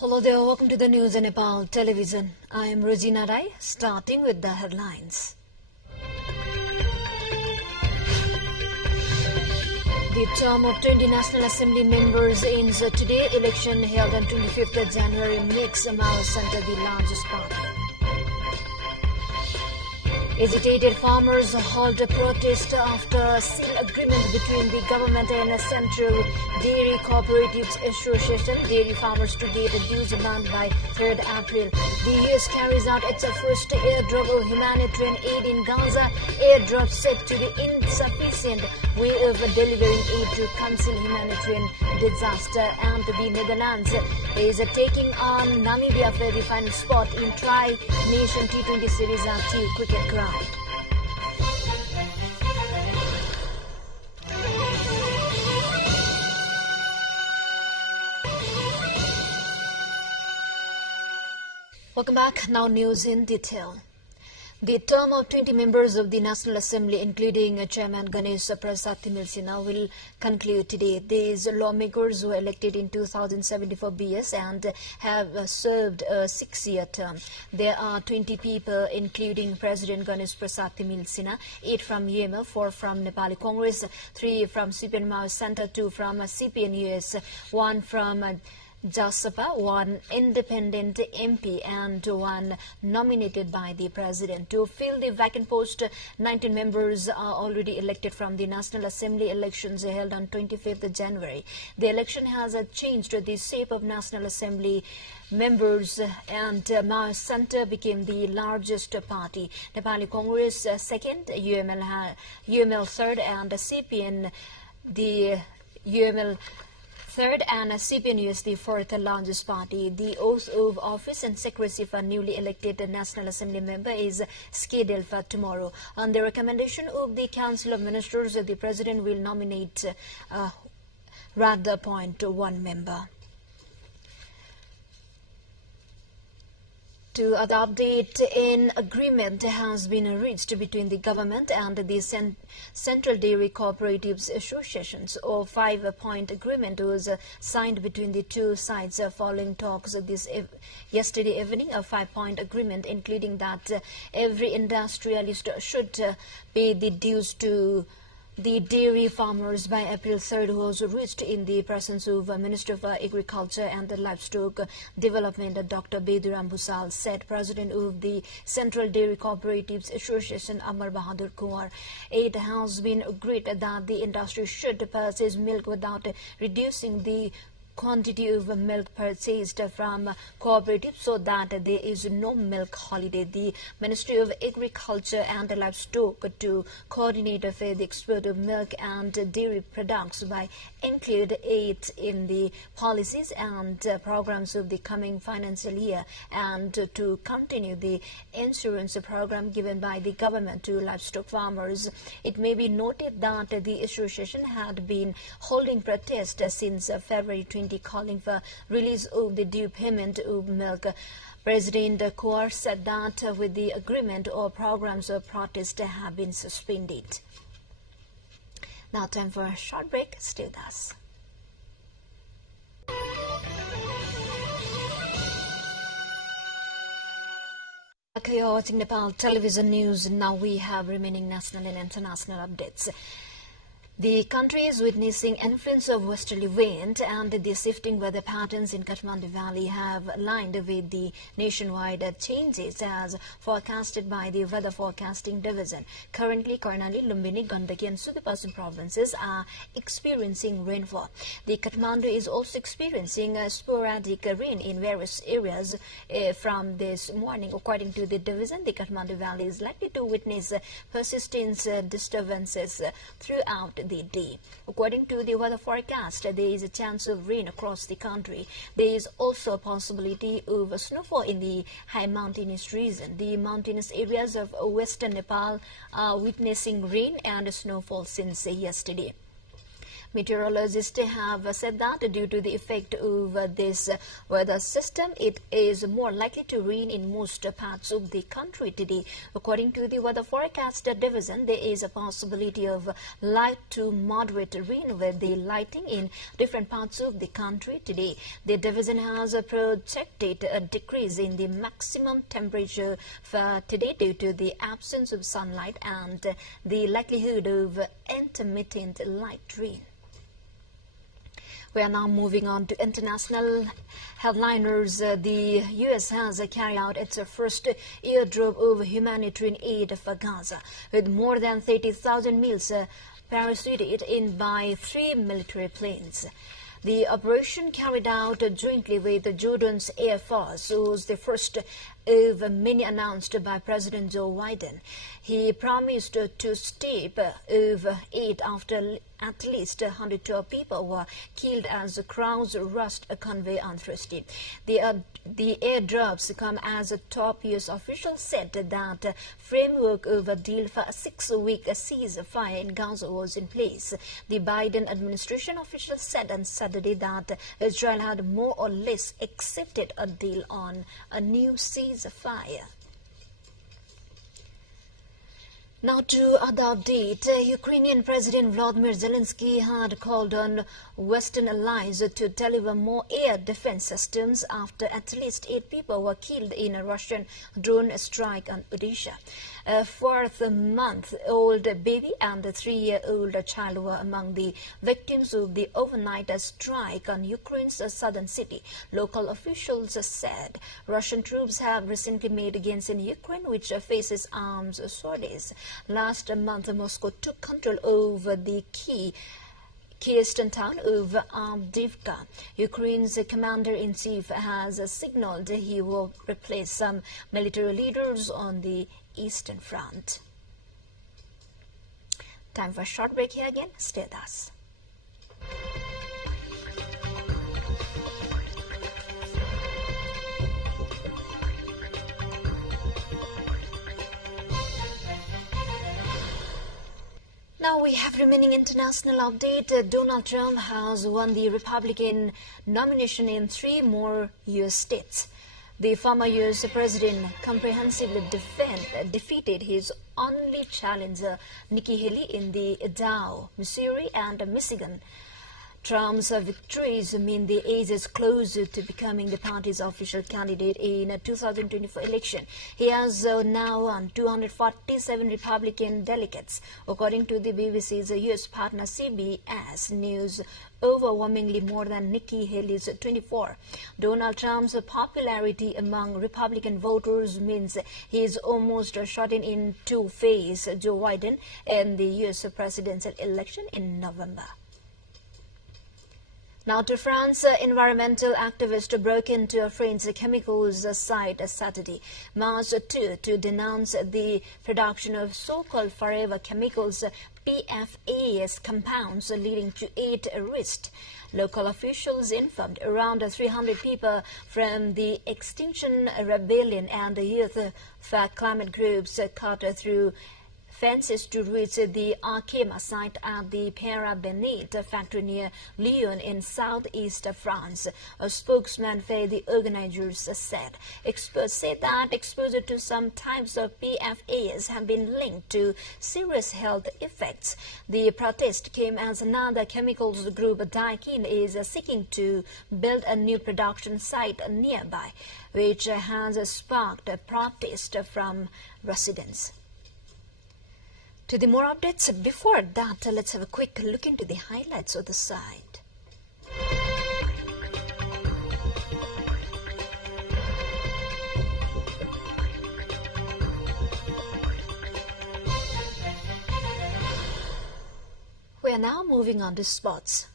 Hello there, welcome to the news in Nepal television. I am Regina Rai, starting with the headlines. The term of 20 National Assembly members ends today. Election held on 25th January makes Mao Center the largest party. Agitated farmers halt a protest after seal agreement between the government and a Central Dairy Cooperatives Association. Dairy farmers to get a dues amount by 3rd April. The U.S. carries out its first airdrop of humanitarian aid in Gaza. Airdrop said to be insufficient way of delivering aid to conceal humanitarian disaster. And the Netherlands is taking on Namibia for the final spot in Tri-Nation T20 Series after cricket ground. Welcome back. Now news in detail. The term of 20 members of the National Assembly, including Chairman Ganesh Prasad Timilsina, will conclude today. These lawmakers were elected in 2074 BS and have served a 6-year term. There are 20 people, including President Ganesh Prasad Timilsina, 8 from UML, 4 from Nepali Congress, 3 from CPN Mao Center, 2 from CPN US, 1 from Jasapa, 1 independent MP and 1 nominated by the President. To fill the vacant post, 19 members are already elected from the National Assembly elections held on 25th January. The election has changed the shape of National Assembly members and Mao Center became the largest party. Nepali Congress second, UML third and CPN the UML third and CPN US the fourth largest party. The oath of office and secrecy for newly elected National Assembly member is scheduled for tomorrow. On the recommendation of the Council of Ministers, the President will nominate rather appoint 1 member. To other update, an agreement has been reached between the government and the Central Dairy Cooperatives Associations. A 5-point agreement was signed between the two sides following talks yesterday evening. A 5-point agreement including that every industrialist should pay the dues to the dairy farmers by April 3rd was reached in the presence of Minister for Agriculture and Livestock Development, Dr. Beduram Bhusal, said President of the Central Dairy Cooperatives Association, Amar Bahadur Kumar. It has been agreed that the industry should purchase milk without reducing the quantity of milk purchased from cooperatives so that there is no milk holiday. The Ministry of Agriculture and Livestock to coordinate for the export of milk and dairy products by include it in the policies and programs of the coming financial year and to continue the insurance program given by the government to livestock farmers. It may be noted that the association had been holding protests since February 20, calling for release of the due payment of milk. President Kaur said that with the agreement, all programs of protest have been suspended. Now time for a short break. Stay with us. Okay, you're watching Nepal television news. Now we have remaining national and international updates. The country is witnessing influence of westerly wind and the shifting weather patterns in Kathmandu Valley have aligned with the nationwide changes as forecasted by the Weather Forecasting Division. Currently, Karnali, Lumbini, Gandaki and Sukhumvit provinces are experiencing rainfall. The Kathmandu is also experiencing sporadic rain in various areas from this morning. According to the division, the Kathmandu Valley is likely to witness persistent disturbances throughout the day. According to the weather forecast, there is a chance of rain across the country. There is also a possibility of snowfall in the high mountainous region. The mountainous areas of western Nepal are witnessing rain and snowfall since yesterday. Meteorologists have said that due to the effect of this weather system, it is more likely to rain in most parts of the country today. According to the Weather Forecast Division, there is a possibility of light to moderate rain with the lighting in different parts of the country today. The division has projected a decrease in the maximum temperature for today due to the absence of sunlight and the likelihood of intermittent light rain. We are now moving on to international headliners. The U.S. has carried out its first airdrop of humanitarian aid for Gaza, with more than 30,000 meals parachuted in by 3 military planes. The operation, carried out jointly with Jordan's Air Force, was the first of many announced by President Joe Biden. He promised to step of aid after at least 112 people were killed as crowds rushed a convoy on Thursday. The airdrops come as a top U.S. official said that framework of a deal for a 6-week ceasefire in Gaza was in place. The Biden administration official said on Saturday that Israel had more or less accepted a deal on a new ceasefire. Now to other update, Ukrainian President Volodymyr Zelensky had called on Western allies to deliver more air defense systems after at least 8 people were killed in a Russian drone strike on Odisha. A 4-month-old baby and a 3-year-old child were among the victims of the overnight strike on Ukraine's southern city. Local officials said Russian troops have recently made against Ukraine, which faces arms shortages. Last month, Moscow took control over the key eastern town of Avdiivka. Ukraine's commander-in-chief has signaled he will replace some military leaders on the Eastern Front. Time for a short break here again. Stay with us. Now we have remaining international update. Donald Trump has won the Republican nomination in 3 more U.S. states. The former U.S. president comprehensively defeated his only challenger, Nikki Haley, in the Idaho, Missouri, and Michigan. Trump's victories mean the ace is closer to becoming the party's official candidate in a 2024 election. He has now won 247 Republican delegates, according to the BBC's U.S. partner CBS News, overwhelmingly more than Nikki Haley's 24. Donald Trump's popularity among Republican voters means he is almost shorting in to face Joe Biden in the U.S. presidential election in November. Now to France, environmental activists broke into a French chemicals site Saturday, March 2, to denounce the production of so-called forever chemicals, PFAS compounds, leading to 8 arrests. Local officials informed around 300 people from the Extinction Rebellion and the Youth for Climate groups cut through fences to reach the Arkema site at the Parabenite factory near Lyon in southeast France. A spokesman for the organizers said. Experts say that exposure to some types of PFAS have been linked to serious health effects. The protest came as another chemicals group, Daikin, is seeking to build a new production site nearby, which has sparked a protest from residents. To the more updates, before that, let's have a quick look into the highlights of the site. We are now moving on to sports.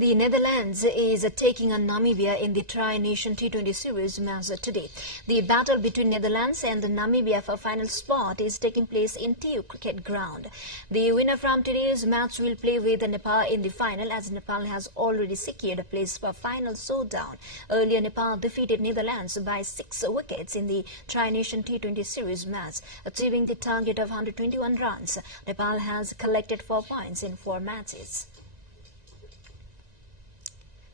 The Netherlands is taking on Namibia in the Tri-Nation T20 Series match today. The battle between Netherlands and Namibia for final spot is taking place in TU Cricket Ground. The winner from today's match will play with Nepal in the final, as Nepal has already secured a place for final showdown. Earlier, Nepal defeated Netherlands by 6 wickets in the Tri-Nation T20 Series match, achieving the target of 121 runs. Nepal has collected 4 points in 4 matches.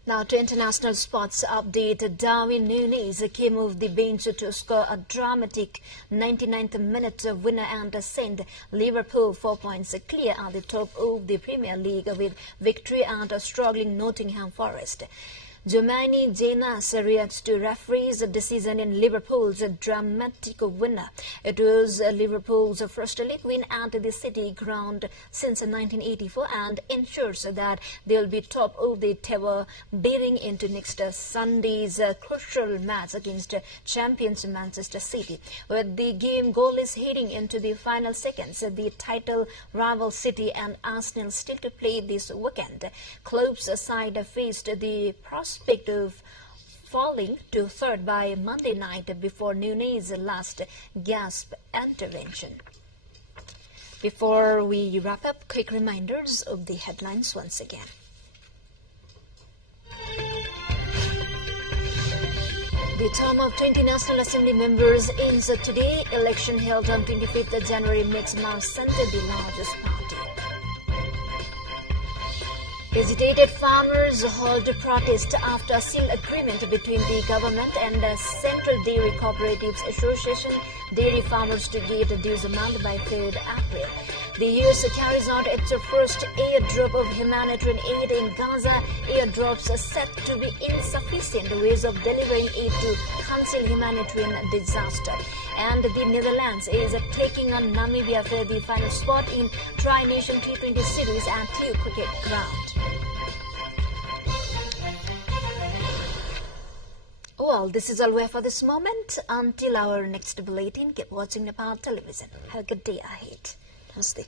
Now to international sports update. Darwin Núñez came off the bench to score a dramatic 99th minute winner and send Liverpool 4 points clear at the top of the Premier League with victory at a struggling Nottingham Forest. Jomani Jenas reacts to referee's decision in Liverpool's dramatic winner. It was Liverpool's first league win at the City ground since 1984 and ensures that they'll be top of the table beating into next Sunday's crucial match against champions Manchester City. With the game goalless heading into the final seconds, the title rival City and Arsenal still to play this weekend. Klopp's side faced the prospect of falling to third by Monday night before Núñez's last gasp intervention. Before we wrap up, quick reminders of the headlines once again. The term of 20 National Assembly members ends today. Election held on 25th January makes Mount Center the largest party. Agitated farmers halt protest after a sealed agreement between the government and the Central Dairy Cooperatives Association. Dairy farmers to get a dues amount by 3rd April. The U.S. carries out its first airdrop of humanitarian aid in Gaza. Airdrops are set to be insufficient ways of delivering aid to conceal humanitarian disaster. And the Netherlands is taking on Namibia for the final spot in Tri-Nation T20 Series at TU Cricket Ground. Well, this is all we have for this moment. Until our next bulletin, keep watching Nepal television. Have a good day ahead. Namaste.